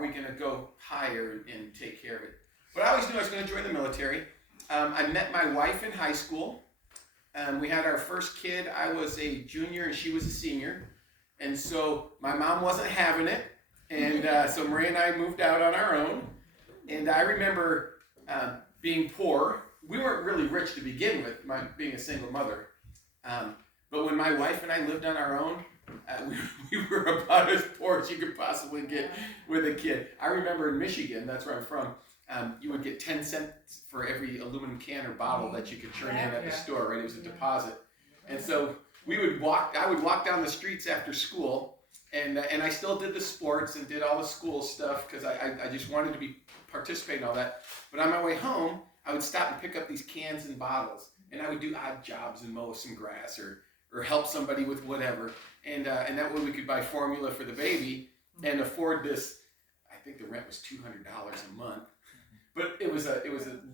are we going to go higher and take care of it? But I always knew I was going to join the military. I met my wife in high school. We had our first kid. I was a junior and she was a senior. And so my mom wasn't having it. And so Maria and I moved out on our own. And I remember being poor. We weren't really rich to begin with, being a single mother. But when my wife and I lived on our own, we were about as poor as you could possibly get with a kid. I remember in Michigan, that's where I'm from, you would get 10 cents for every aluminum can or bottle that you could turn in at the store, right? It was a deposit. And so I would walk down the streets after school, and I still did the sports and did all the school stuff because I just wanted to participate in all that. But on my way home, I would stop and pick up these cans and bottles, and I would do odd jobs and mow some grass or help somebody with whatever. And that way we could buy formula for the baby and afford this. I think the rent was $200 a month. But it was a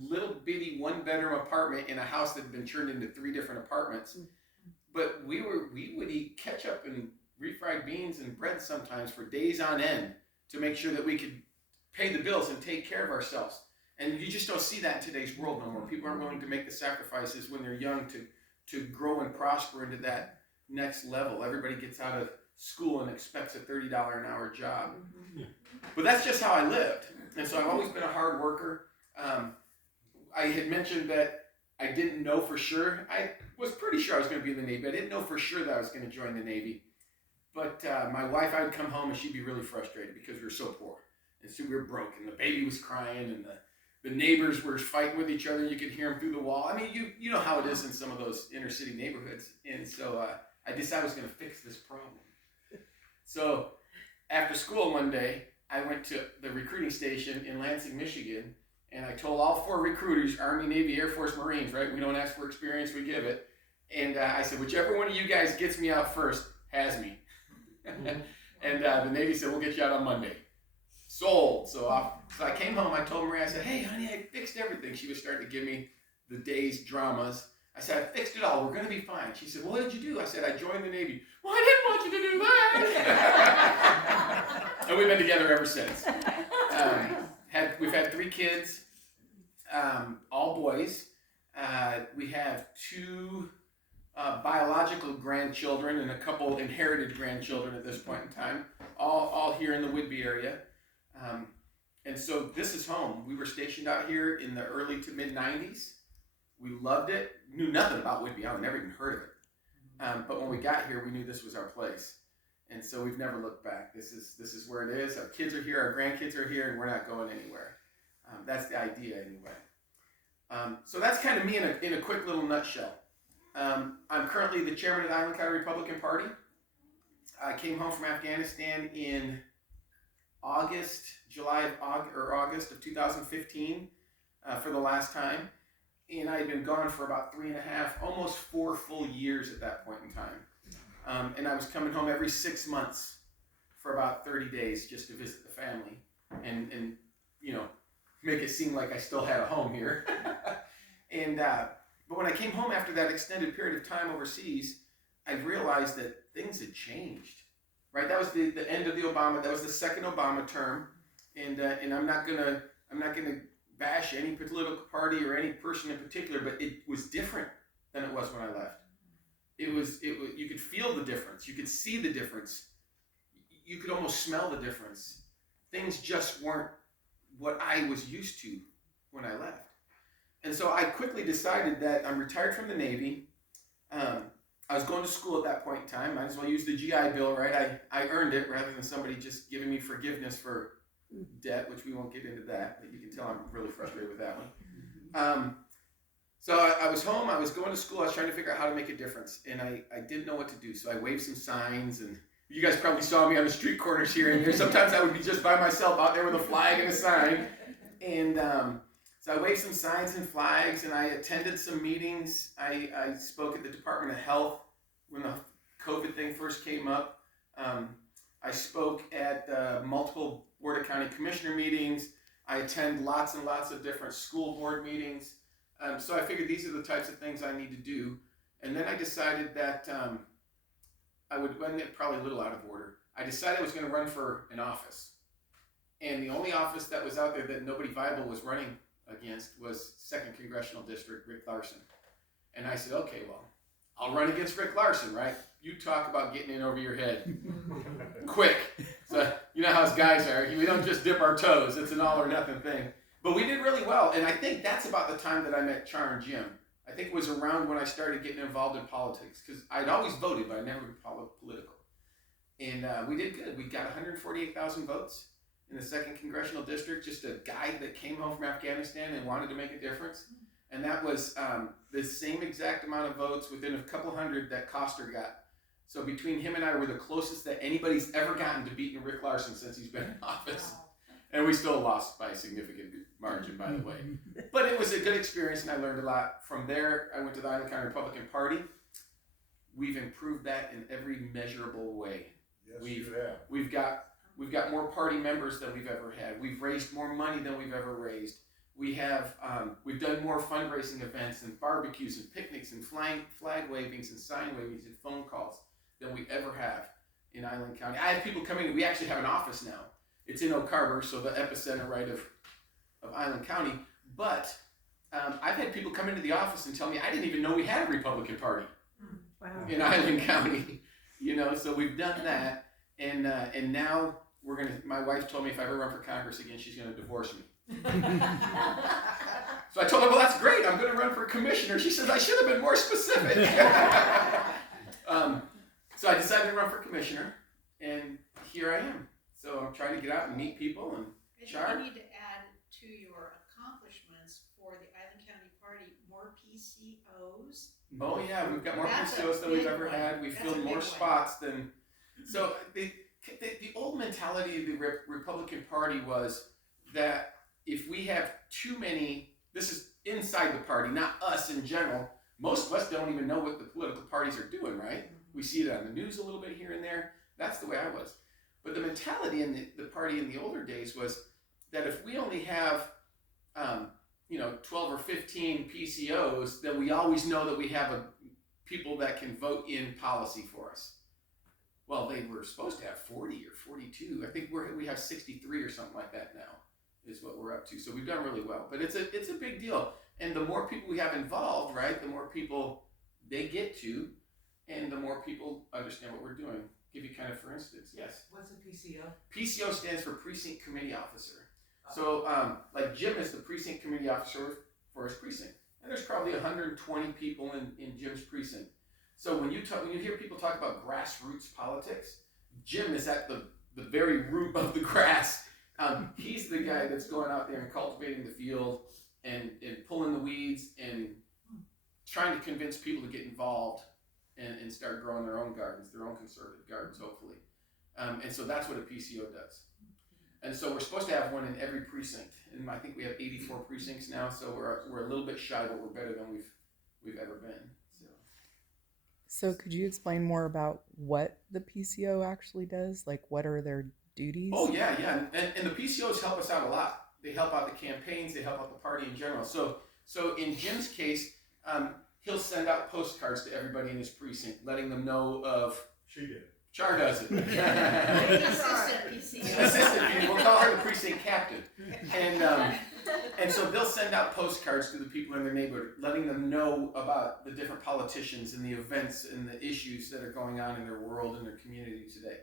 little bitty 1-bedroom apartment in a house that had been turned into 3 different apartments. But we would eat ketchup and refried beans and bread sometimes for days on end to make sure that we could pay the bills and take care of ourselves. And you just don't see that in today's world no more. People aren't willing to make the sacrifices when they're young to grow and prosper into that next level. Everybody gets out of school and expects a $30 an hour job. But that's just how I lived. And so I've always been a hard worker. I had mentioned that I didn't know for sure. I was pretty sure I was going to be in the Navy. I didn't know for sure that I was going to join the Navy. But my wife, I would come home and she'd be really frustrated because we were so poor. And so we were broke and the baby was crying and the neighbors were fighting with each other. You could hear them through the wall. I mean, you know how it is in some of those inner city neighborhoods. And so I decided I was going to fix this problem. So after school one day, I went to the recruiting station in Lansing, Michigan, and I told all 4 recruiters, Army, Navy, Air Force, Marines, right? We don't ask for experience, we give it. And I said, whichever one of you guys gets me out first has me. And the Navy said, we'll get you out on Monday. Sold. So I came home, I told Maria, I said, hey, honey, I fixed everything. She was starting to give me the day's dramas. I said, I fixed it all. We're going to be fine. She said, well, what did you do? I said, I joined the Navy. Well, I didn't want you to do that. And we've been together ever since. We've had 3 kids, all boys. We have 2 biological grandchildren and a couple inherited grandchildren at this point in time, all here in the Whidbey area. And so this is home. We were stationed out here in the early to mid 90s. We loved it. Knew nothing about Whidbey. I've never even heard of it. But when we got here, we knew this was our place. And so we've never looked back. This is where it is. Our kids are here, our grandkids are here, and we're not going anywhere. That's the idea anyway. So that's kind of me in a quick little nutshell. I'm currently the chairman of the Island County Republican Party. I came home from Afghanistan in August of 2015 for the last time. And I had been gone for about 3.5, almost 4 full years at that point in time. And I was coming home every 6 months for about 30 days just to visit the family and make it seem like I still had a home here. But when I came home after that extended period of time overseas, I realized that things had changed. Right, that was the end of the Obama. That was the second Obama term, and I'm not gonna bash any political party or any person in particular, but it was different than it was when I left. It was you could feel the difference, you could see the difference, you could almost smell the difference. Things just weren't what I was used to when I left, and so I quickly decided that I'm retired from the Navy. I was going to school at that point in time. Might as well use the GI Bill, right? I earned it rather than somebody just giving me forgiveness for debt, which we won't get into that, but you can tell I'm really frustrated with that one. So I was home, I was going to school, I was trying to figure out how to make a difference, and I didn't know what to do, so I waved some signs, and you guys probably saw me on the street corners here and there. Sometimes I would be just by myself out there with a flag and a sign, and so I waved some signs and flags, and I attended some meetings. I spoke at the Department of Health when the COVID thing first came up. I spoke at multiple Board of County Commissioner meetings. I attend lots and lots of different school board meetings. So I figured these are the types of things I need to do. And then I decided that I would, probably a little out of order, I decided I was going to run for an office. And the only office that was out there that nobody viable was running against was 2nd Congressional District, Rick Larsen. And I said, okay, well, I'll run against Rick Larsen, right? You talk about getting in over your head. Quick. So you know how us guys are. We don't just dip our toes. It's an all or nothing thing. But we did really well. And I think that's about the time that I met Char and Jim. I think it was around when I started getting involved in politics, because I'd always voted, but I never been political. And we did good. We got 148,000 votes in the 2nd Congressional District, just a guy that came home from Afghanistan and wanted to make a difference. And that was the same exact amount of votes within a couple hundred that Koster got. So between him and I, were the closest that anybody's ever gotten to beating Rick Larsen since he's been in office. And we still lost by a significant margin, by the way. But it was a good experience, and I learned a lot. From there, I went to the Island County Republican Party. We've improved that in every measurable way. Yes, We've got more party members than we've ever had. We've raised more money than we've ever raised. We've done more fundraising events and barbecues and picnics and flag wavings and sign wavings and phone calls than we ever have in Island County. I have people coming. We actually have an office now. It's in Oak Harbor, so the epicenter, right, of Island County. But I've had people come into the office and tell me I didn't even know we had a Republican Party in Island County. So we've done that, and now we're gonna. My wife told me if I ever run for Congress again, she's gonna divorce me. So I told her, well, that's great. I'm going to run for commissioner. She says I should have been more specific. So I decided to run for commissioner, and here I am. So I'm trying to get out and meet people and Char. You need to add to your accomplishments for the Island County Party more PCOs. Oh yeah, we've got more PCOs than we've ever had. We've filled more spots than. So the old mentality of the Republican Party was that if we have too many, this is inside the party, not us in general. Most of us don't even know what the political parties are doing, right? We see it on the news a little bit here and there. That's the way I was. But the mentality in the party in the older days was that if we only have, 12 or 15 PCOs, then we always know that we have people that can vote in policy for us. Well, they were supposed to have 40 or 42. I think we have 63 or something like that now, is what we're up to. So we've done really well. But it's a big deal. And the more people we have involved, right, the more people they get to, and the more people understand what we're doing. Give you kind of, for instance, yes. What's a PCO? PCO stands for Precinct Committee Officer. So, like Jim is the Precinct Committee Officer for his precinct. And there's probably 120 people in Jim's precinct. So when you hear people talk about grassroots politics, Jim is at the very root of the grass. He's the guy that's going out there and cultivating the field and pulling the weeds and trying to convince people to get involved and start growing their own gardens, their own conservative gardens, hopefully. And so that's what a PCO does. And so we're supposed to have one in every precinct. And I think we have 84 precincts now, so we're a little bit shy, but we're better than we've ever been. So could you explain more about what the PCO actually does? Like, what are their duties? Oh, yeah. And the PCOs help us out a lot. They help out the campaigns. They help out the party in general. So in Jim's case, he'll send out postcards to everybody in his precinct, letting them know of... She did. Char does it. Assistant PCO. Assistant, we'll call her the precinct captain. And so they'll send out postcards to the people in their neighborhood, letting them know about the different politicians and the events and the issues that are going on in their world and their community today.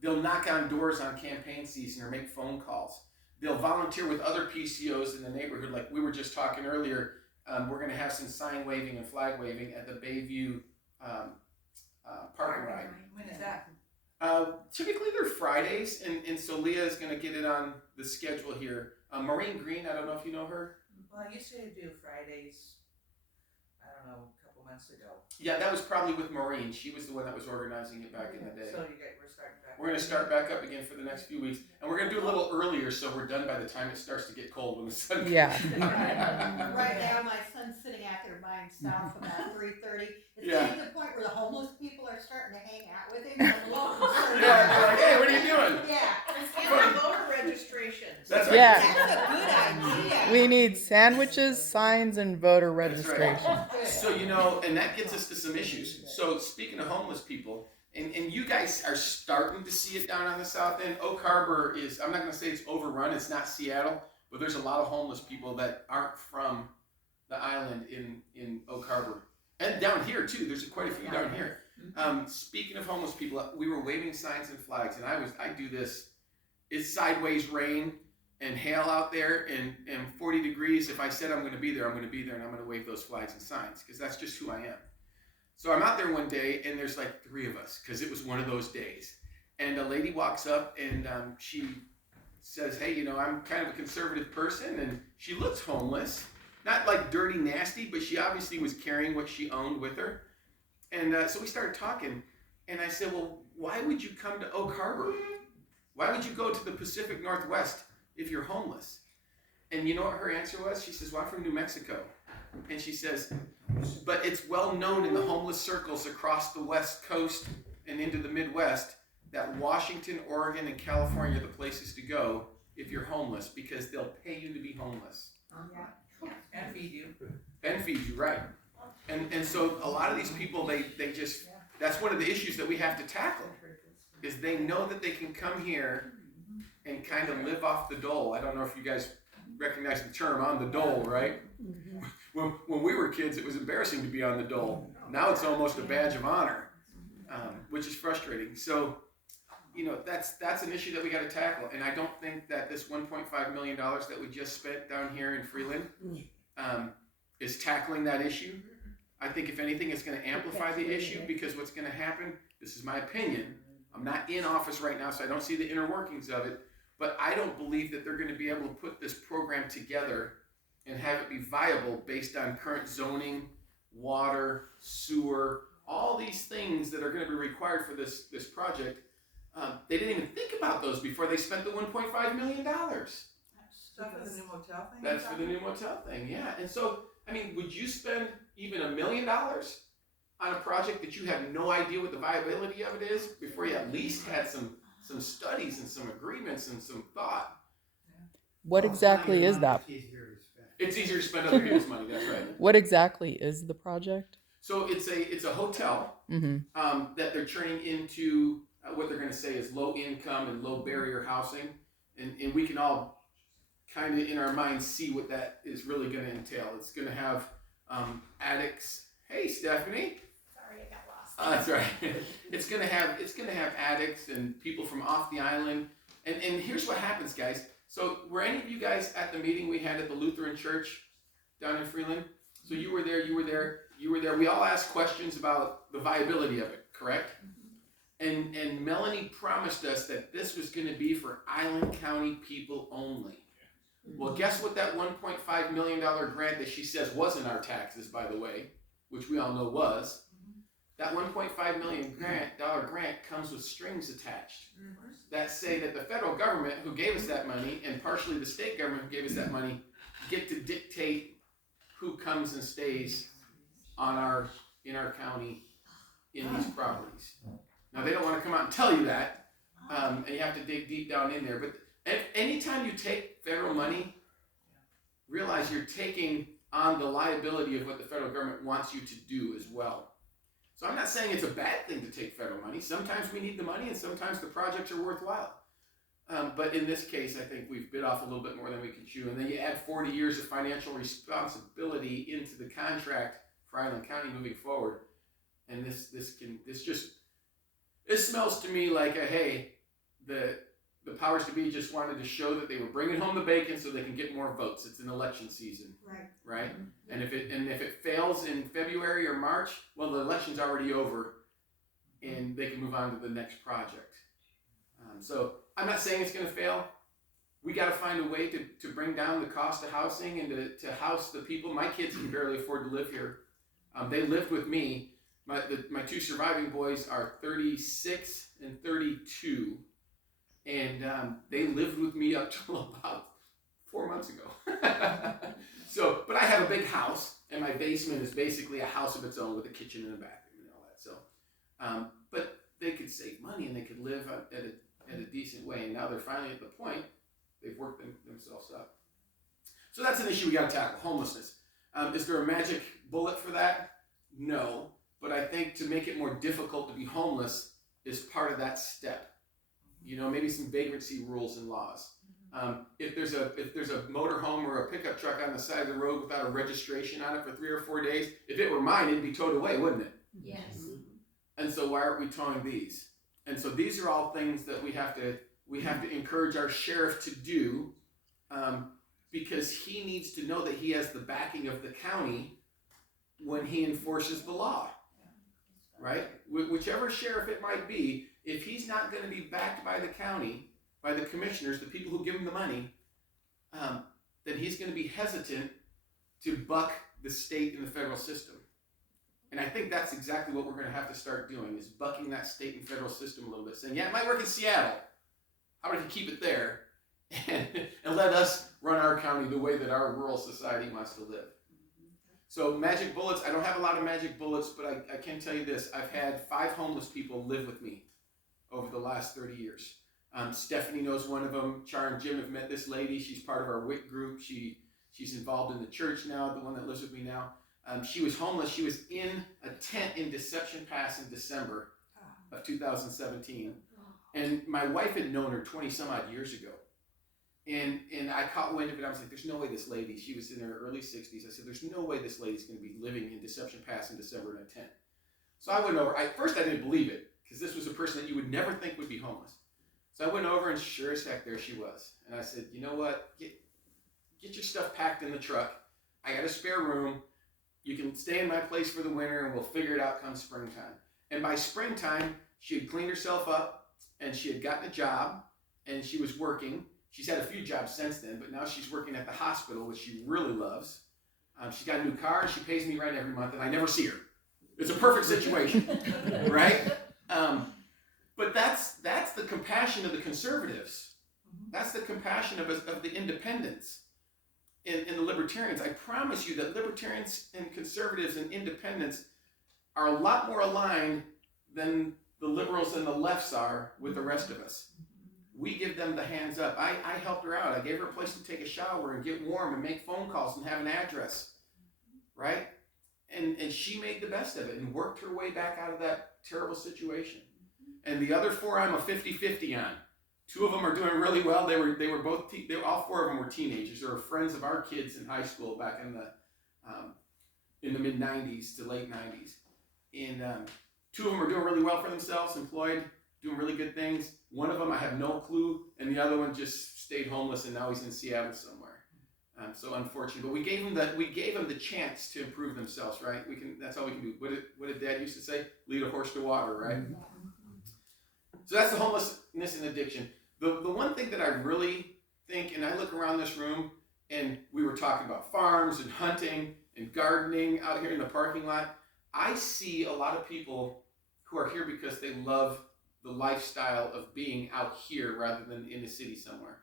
They'll knock on doors on campaign season or make phone calls. They'll volunteer with other PCOs in the neighborhood. Like we were just talking earlier, we're going to have some sign waving and flag waving at the Bayview Park and Ride. When is that? Typically they're Fridays, and so Leah is going to get it on the schedule here. Maureen Green, I don't know if you know her. Well, I used to do Fridays, I don't know, a couple months ago. Yeah, that was probably with Maureen. She was the one that was organizing it back in the day. So we're starting back. We're going to start back up again for the next few weeks. And we're going to do a little earlier so we're done by the time it starts to get cold when the sun comes Yeah. Right now, my son's sitting out there buying stuff about 3:30. It's Yeah. getting to the point where the homeless people are starting to hang out with him. And the locals are Yeah, they're like, hey, what are you doing? Yeah. And the voter registrations. That's right. Yeah. That's a good idea. We need sandwiches, signs, and voter That's right. registration. So, and that gets us to some issues. So speaking of homeless people, and you guys are starting to see it down on the south end. Oak Harbor is, I'm not going to say it's overrun, it's not Seattle, but there's a lot of homeless people that aren't from the island in Oak Harbor. And down here too, there's quite a few down here. Speaking of homeless people, we were waving signs and flags, and I do this. It's sideways rain and hail out there, and 40 degrees. If I said I'm going to be there, I'm going to be there, and I'm going to wave those flags and signs because that's just who I am. So I'm out there one day, and there's like 3 of us because it was one of those days. And a lady walks up, and she says, "Hey, you know, I'm kind of a conservative person," and she looks homeless. Not like dirty, nasty, but she obviously was carrying what she owned with her. And so we started talking, and I said, "Well, why would you come to Oak Harbor? Why would you go to the Pacific Northwest if you're homeless?" And you know what her answer was? She says, "Well, I'm from New Mexico." And she says, "But it's well known in the homeless circles across the West Coast and into the Midwest that Washington, Oregon, and California are the places to go if you're homeless because they'll pay you to be homeless." And feed you. And feed you, right. And so a lot of these people, they just, that's one of the issues that we have to tackle, is they know that they can come here and kind of live off the dole. I don't know if you guys recognize the term on the dole, right? When we were kids, it was embarrassing to be on the dole. Now it's almost a badge of honor, which is frustrating. So, you know, that's an issue that we got to tackle. And I don't think that this $1.5 million that we just spent down here in Freeland is tackling that issue. I think if anything, it's going to amplify the issue because what's going to happen, this is my opinion, I'm not in office right now, so I don't see the inner workings of it, but I don't believe that they're going to be able to put this program together and have it be viable based on current zoning, water, sewer, all these things that are going to be required for this project. They didn't even think about those before they spent the $1.5 million. Stuff for the new motel thing? That's for the new motel thing, yeah. And so, I mean, would you spend even $1 million on a project that you have no idea what the viability of it is before you at least had some studies and some agreements and some thought? What exactly is that? It's easier to spend other people's money, that's right. What exactly is the project? So it's a hotel Mm-hmm. that they're turning into what they're going to say is low income and low barrier housing. And we can all kind of in our minds see what that is really going to entail. It's going to have attics. Hey, Stephanie. Sorry, I got lost. That's right. It's gonna have addicts and people from off the island. And here's what happens, guys. So were any of you guys at the meeting we had at the Lutheran Church down in Freeland? So you were there. We all asked questions about the viability of it, correct? And Melanie promised us that this was gonna be for Island County people only. Well, guess what that $1.5 million grant that she says wasn't our taxes, by the way, which we all know was. That $1.5 million grant comes with strings attached that say that the federal government who gave us that money and partially the state government who gave us that money get to dictate who comes and stays in our county in these properties. Now they don't want to come out and tell you that, and you have to dig deep down in there. But anytime you take federal money, realize you're taking on the liability of what the federal government wants you to do as well. So I'm not saying it's a bad thing to take federal money. Sometimes we need the money and sometimes the projects are worthwhile. But in this case, I think we've bit off a little bit more than we can chew. And then you add 40 years of financial responsibility into the contract for Island County moving forward. And this smells to me like the powers to be just wanted to show that they were bringing home the bacon so they can get more votes. It's an election season, right? And if it fails in February or March, well, the election's already over, and they can move on to the next project. So I'm not saying it's going to fail. We got to find a way to bring down the cost of housing and to house the people. My kids can barely afford to live here. They lived with me. My 2 surviving boys are 36 and 32. And they lived with me up till about 4 months ago. But I have a big house, and my basement is basically a house of its own with a kitchen and a bathroom and all that. So, but they could save money and they could live at a decent way. And now they're finally at the point they've worked themselves up. So that's an issue we got to tackle: homelessness. Is there a magic bullet for that? No. But I think to make it more difficult to be homeless, is part of that step. You know, maybe some vagrancy rules and laws. If there's a motor home or a pickup truck on the side of the road without a registration on it for 3 or 4 days, if it were mine, it'd be towed away, wouldn't it? Yes. And so why aren't we towing these? And so these are all things that we have to encourage our sheriff to do, because he needs to know that he has the backing of the county when he enforces the law, right? Whichever sheriff it might be, if he's not going to be backed by the county, by the commissioners, the people who give him the money, then he's going to be hesitant to buck the state and the federal system. And I think that's exactly what we're going to have to start doing, is bucking that state and federal system a little bit, saying, yeah, it might work in Seattle. How about if you keep it there and let us run our county the way that our rural society wants to live? So magic bullets, I don't have a lot of magic bullets, but I can tell you this. I've had 5 homeless people live with me over the last 30 years. Stephanie knows one of them. Char and Jim have met this lady. She's part of our WIC group. She's involved in the church now, the one that lives with me now. She was homeless. She was in a tent in Deception Pass in December of 2017. And my wife had known her 20 some odd years ago. And I caught wind of it. I was like, there's no way this lady, she was in her early 60s. I said, there's no way this lady's going to be living in Deception Pass in December in a tent. So I went over. First, I didn't believe it, because this was a person that you would never think would be homeless. So I went over, and sure as heck, there she was. And I said, you know what? Get your stuff packed in the truck. I got a spare room. You can stay in my place for the winter, and we'll figure it out come springtime. And by springtime, she had cleaned herself up, and she had gotten a job, and she was working. She's had a few jobs since then, but now she's working at the hospital, which she really loves. She's got a new car, and she pays me rent every month, and I never see her. It's a perfect situation, right? But that's the compassion of the conservatives. That's the compassion of the independents and the libertarians. I promise you that libertarians and conservatives and independents are a lot more aligned than the liberals and the lefts are with the rest of us. We give them the hands up. I helped her out. I gave her a place to take a shower and get warm and make phone calls and have an address, right? And she made the best of it and worked her way back out of that terrible situation. And the other 4 I'm a 50-50 on. 2 of them are doing really well. They were both all 4 of them were teenagers. They were friends of our kids in high school back in the mid 90s to late 90s. And 2 of them are doing really well for themselves, employed, doing really good things. One of them I have no clue, and the other one just stayed homeless, and now he's in Seattle somewhere. So unfortunate, but we gave him the chance to improve themselves, right? That's all we can do. What did Dad used to say? Lead a horse to water, right? So that's the homelessness and addiction. The one thing that I really think, and I look around this room, and we were talking about farms and hunting and gardening out here in the parking lot. I see a lot of people who are here because they love the lifestyle of being out here rather than in a city somewhere,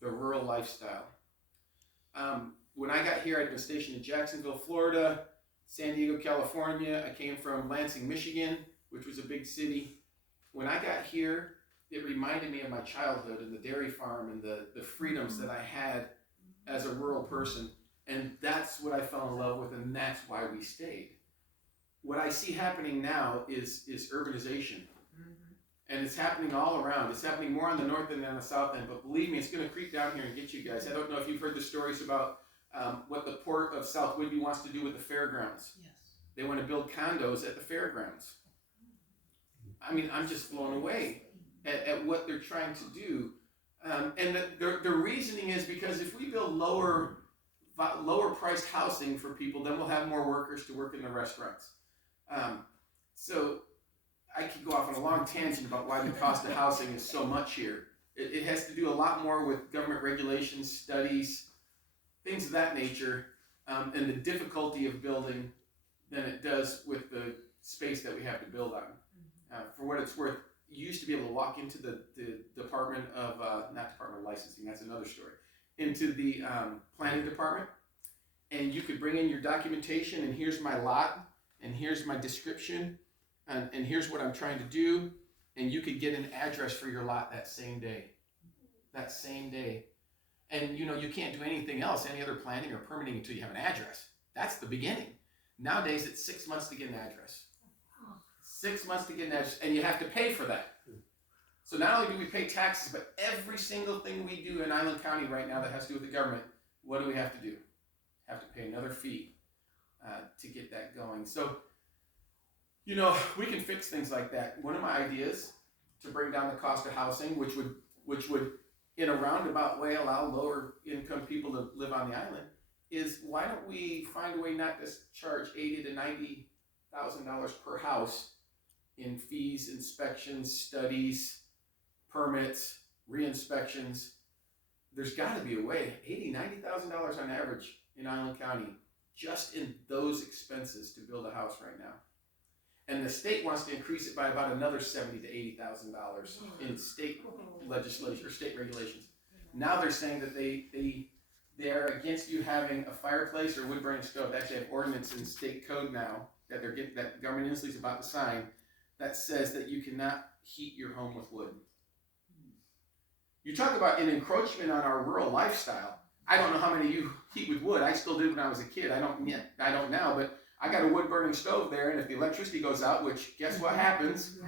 the rural lifestyle. When I got here, I'd been stationed in Jacksonville, Florida, San Diego, California. I came from Lansing, Michigan, which was a big city. When I got here, it reminded me of my childhood and the dairy farm and the freedoms that I had as a rural person. And that's what I fell in love with, and that's why we stayed. What I see happening now is urbanization. And it's happening all around. It's happening more on the north end than on the south end. But believe me, it's going to creep down here and get you guys. I don't know if you've heard the stories about what the Port of South Whidbey wants to do with the fairgrounds. Yes. They want to build condos at the fairgrounds. I mean, I'm just blown away at what they're trying to do. And the reasoning is because if we build lower priced housing for people, then we'll have more workers to work in the restaurants. So I could go off on a long tangent about why the cost of housing is so much here. It has to do a lot more with government regulations, studies, things of that nature, and the difficulty of building than it does with the space that we have to build on. For what it's worth, you used to be able to walk into the Department of, not Department of Licensing, that's another story, into the planning department, and you could bring in your documentation, and here's my lot, and here's my description, and here's what I'm trying to do, and you could get an address for your lot that same day. That same day. And you can't do anything else, any other planning or permitting until you have an address. That's the beginning. Nowadays, it's 6 months to get an address. 6 months to get an address, and you have to pay for that. So not only do we pay taxes, but every single thing we do in Island County right now that has to do with the government, what do we have to do? Have to pay another fee to get that going. So, you know, we can fix things like that. One of my ideas to bring down the cost of housing, which would in a roundabout way allow lower income people to live on the island, is why don't we find a way not to charge $80,000 to $90,000 per house in fees, inspections, studies, permits, re-inspections. There's got to be a way. $80,000, $90,000 on average in Island County, just in those expenses to build a house right now. And the state wants to increase it by about another $70,000 to $80,000 in state legislation or state regulations. Now they're saying that they are against you having a fireplace or wood burning stove. They actually have ordinance in state code now that that government instantly is about to sign that says that you cannot heat your home with wood. You talk about an encroachment on our rural lifestyle. I don't know how many of you heat with wood. I still did when I was a kid. I don't now, but I got a wood burning stove there, and if the electricity goes out, which guess what happens?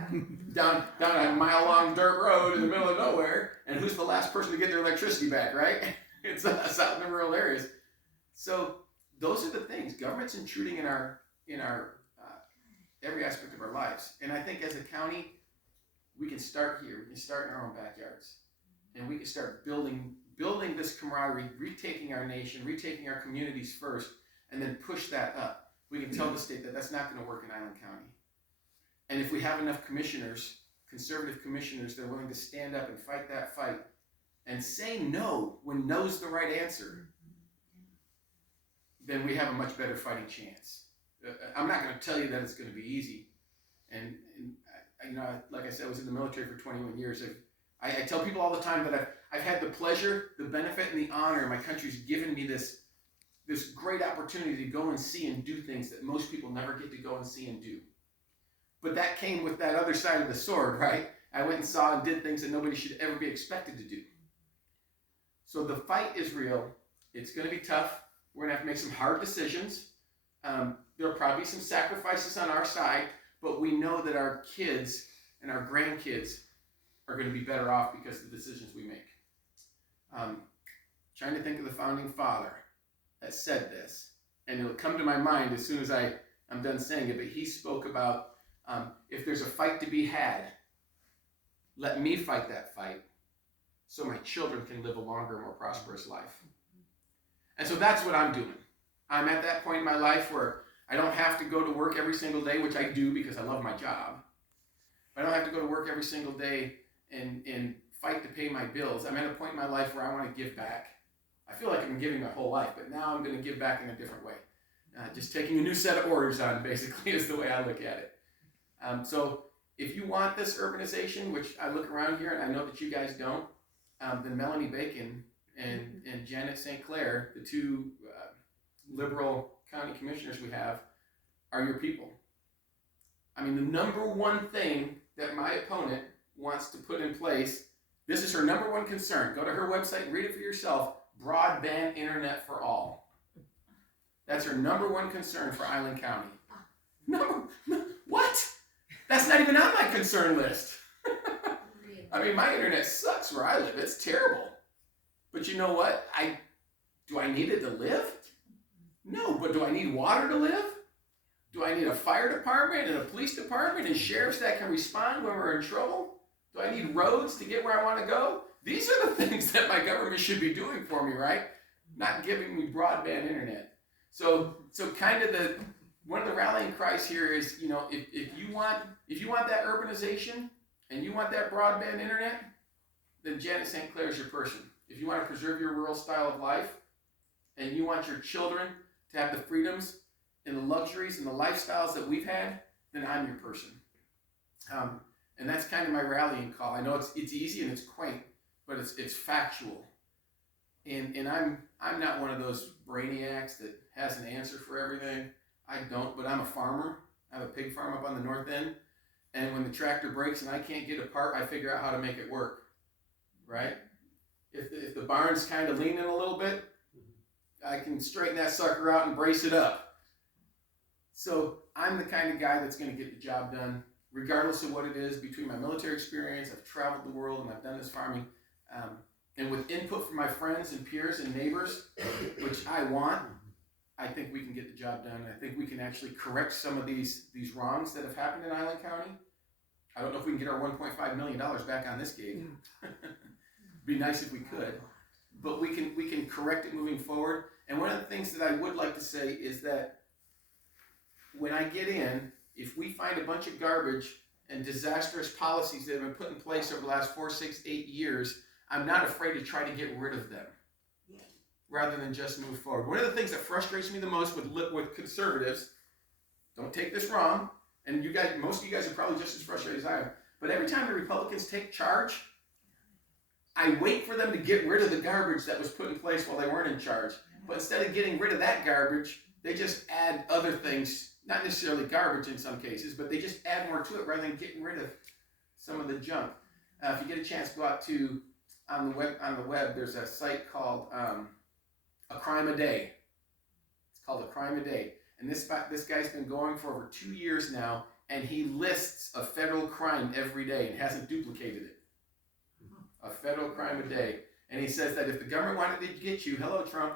Down a mile long dirt road in the middle of nowhere, and who's the last person to get their electricity back, right? It's us out in the rural areas. So those are the things. Government's intruding in our every aspect of our lives. And I think as a county, we can start here. We can start in our own backyards. And we can start building this camaraderie, retaking our nation, retaking our communities first, and then push that up. We can tell the state that that's not going to work in Island County. And if we have enough commissioners, conservative commissioners, that are willing to stand up and fight that fight and say no when no's the right answer, then we have a much better fighting chance. I'm not going to tell you that it's going to be easy. And you know, like I said, I was in the military for 21 years. I tell people all the time that I've had the pleasure, the benefit, and the honor. My country's given me this great opportunity to go and see and do things that most people never get to go and see and do. But that came with that other side of the sword, right? I went and saw and did things that nobody should ever be expected to do. So the fight is real. It's going to be tough. We're going to have to make some hard decisions. There'll probably be some sacrifices on our side, but we know that our kids and our grandkids are going to be better off because of the decisions we make. Trying to think of the founding father that said this, and it'll come to my mind as soon as I'm done saying it, but he spoke about if there's a fight to be had, let me fight that fight so my children can live a longer, more prosperous life. And so that's what I'm doing. I'm at that point in my life where I don't have to go to work every single day, which I do because I love my job. I don't have to go to work every single day and fight to pay my bills. I'm at a point in my life where I want to give back. I feel like I've been giving my whole life, but now I'm going to give back in a different way. Just taking a new set of orders on, basically, is the way I look at it. So if you want this urbanization, which I look around here and I know that you guys don't, then Melanie Bacon and Janet St. Clair, the two liberal county commissioners we have, are your people. I mean, the number one thing that my opponent wants to put in place, this is her number one concern. Go to her website and read it for yourself. Broadband internet for all. That's her number one concern for Island County. What? That's not even on my concern list. I mean, my internet sucks where I live. It's terrible. But you know what? Do I need it to live? No, but do I need water to live? Do I need a fire department and a police department and sheriffs that can respond when we're in trouble? Do I need roads to get where I want to go? These are the things that my government should be doing for me, right? Not giving me broadband internet. So kind of one of the rallying cries here is, you know, if you want that urbanization and you want that broadband internet, then Janet St. Clair is your person. If you want to preserve your rural style of life and you want your children to have the freedoms and the luxuries and the lifestyles that we've had, then I'm your person. And that's kind of my rallying call. I know it's easy and it's quaint, but it's factual. And I'm not one of those brainiacs that has an answer for everything. I don't, but I'm a farmer. I have a pig farm up on the north end. And when the tractor breaks and I can't get a part, I figure out how to make it work, right? If the barn's kind of leaning a little bit, I can straighten that sucker out and brace it up. So I'm the kind of guy that's going to get the job done. regardless of what it is, between my military experience, I've traveled the world and I've done this farming, and with input from my friends and peers and neighbors, which I want, I think we can get the job done. I think we can actually correct some of these wrongs that have happened in Island County. I don't know if we can get our $1.5 million back on this gig. Be nice if we could, but we can correct it moving forward. And one of the things that I would like to say is that when I get in, if we find a bunch of garbage and disastrous policies that have been put in place over the last 4, 6, 8 years, I'm not afraid to try to get rid of them rather than just move forward. One of the things that frustrates me the most with conservatives, don't take this wrong, and you guys, most of you guys are probably just as frustrated as I am, but every time the Republicans take charge, I wait for them to get rid of the garbage that was put in place while they weren't in charge. But instead of getting rid of that garbage, they just add other things, not necessarily garbage in some cases, but they just add more to it rather than getting rid of some of the junk. If you get a chance, go out to, on the web, there's a site called A Crime a Day. It's called A Crime a Day. And this guy's been going for over 2 years now, and he lists a federal crime every day and hasn't duplicated it. A federal crime a day. And he says that if the government wanted to get you, hello Trump,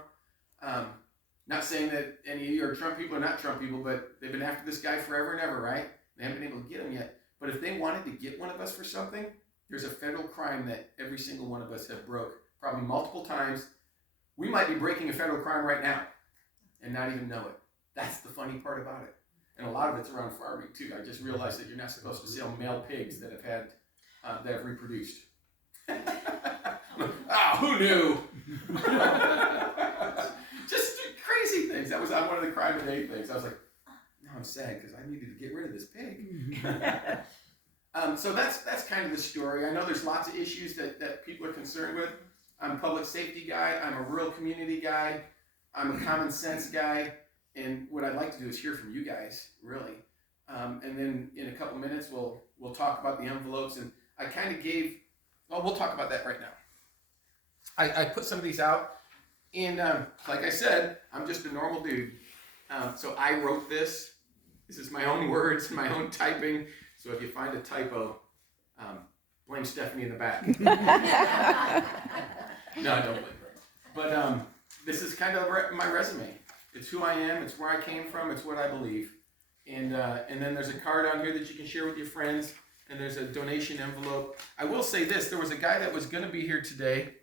not saying that any of you are Trump people or not Trump people, but they've been after this guy forever and ever, right? They haven't been able to get him yet. But if they wanted to get one of us for something, there's a federal crime that every single one of us have broke, probably multiple times. We might be breaking a federal crime right now and not even know it. That's the funny part about it. And a lot of it's around farming too. I just realized that you're not supposed to sell male pigs that have reproduced. Who knew? Just crazy things. That was on one of the crime a day things. I was like, now I'm sad because I needed to get rid of this pig. So that's kind of the story. I know there's lots of issues that people are concerned with. I'm a public safety guy. I'm a rural community guy. I'm a common sense guy. And what I'd like to do is hear from you guys, really. And then in a couple minutes, we'll talk about the envelopes. And I kind of gave, well, we'll talk about that right now. I put some of these out. And like I said, I'm just a normal dude. So I wrote this. This is my own words, my own typing. So if you find a typo, blame Stephanie in the back. No, I don't blame her. But this is kind of my resume. It's who I am. It's where I came from. It's what I believe. And then there's a card on here that you can share with your friends. And there's a donation envelope. I will say this. There was a guy that was going to be here today.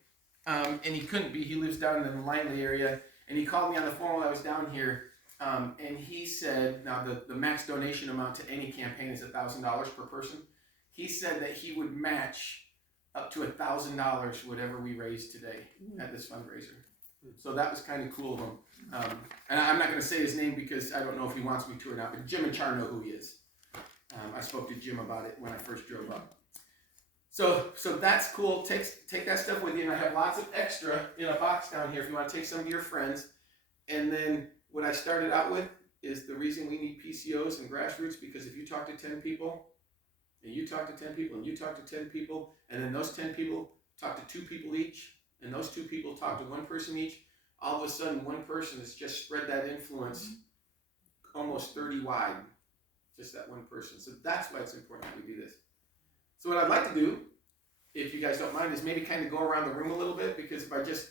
And he couldn't be. He lives down in the Langley area. And he called me on the phone while I was down here. And he said, now the max donation amount to any campaign is $1,000 per person. He said that he would match up to $1,000 whatever we raise today at this fundraiser. So that was kind of cool of him. And I'm not going to say his name because I don't know if he wants me to or not, but Jim and Char know who he is. I spoke to Jim about it when I first drove up. So that's cool. Take that stuff with you. And I have lots of extra in a box down here if you want to take some to your friends. And then what I started out with is the reason we need PCOs and grassroots, because if you talk to 10 people, and you talk to 10 people, and you talk to 10 people, and then those 10 people talk to 2 people each, and those 2 people talk to 1 person each, all of a sudden 1 person has just spread that influence almost 30 wide. Just that 1 person. So that's why it's important that we do this. So what I'd like to do, if you guys don't mind, is maybe kind of go around the room a little bit, because if I just